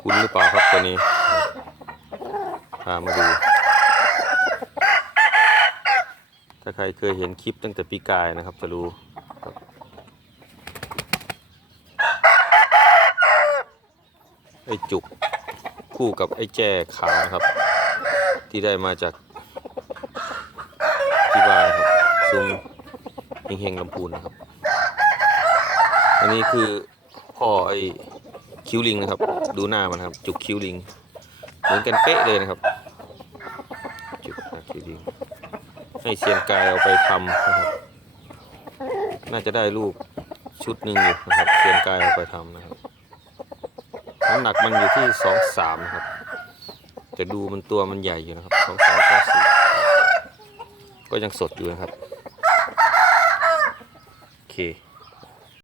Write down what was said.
คุ้นหรือเปล่าครับตัวนี้พามาดู ถ้าใครเคยเห็นคลิปตั้งแต่ปีกายนะครับจะรู้ไอ้จุกคู่กับไอ้แจ้ขานะครับ ที่ได้มาจากที่บ้านครับซุ้มเฮงๆลำพูนนะครับ อันนี้คือพ่อไอ คิ้วลิงนะครับ ดูหน้ามันครับ จุกคิ้วลิง เหมือนกันเป๊ะเลยนะครับ จุกคิ้วลิง ให้เซียนกายเอาไปทำนะครับ น่าจะได้ลูกชุดหนึ่งอยู่นะครับ เซียนกายเอาไปทำนะครับ น้ำหนักมันอยู่ที่สองสามครับแต่ดูมันตัวมันใหญ่อยู่นะครับสองสามสองสี่ก็ยังสดอยู่นะครับ โอเค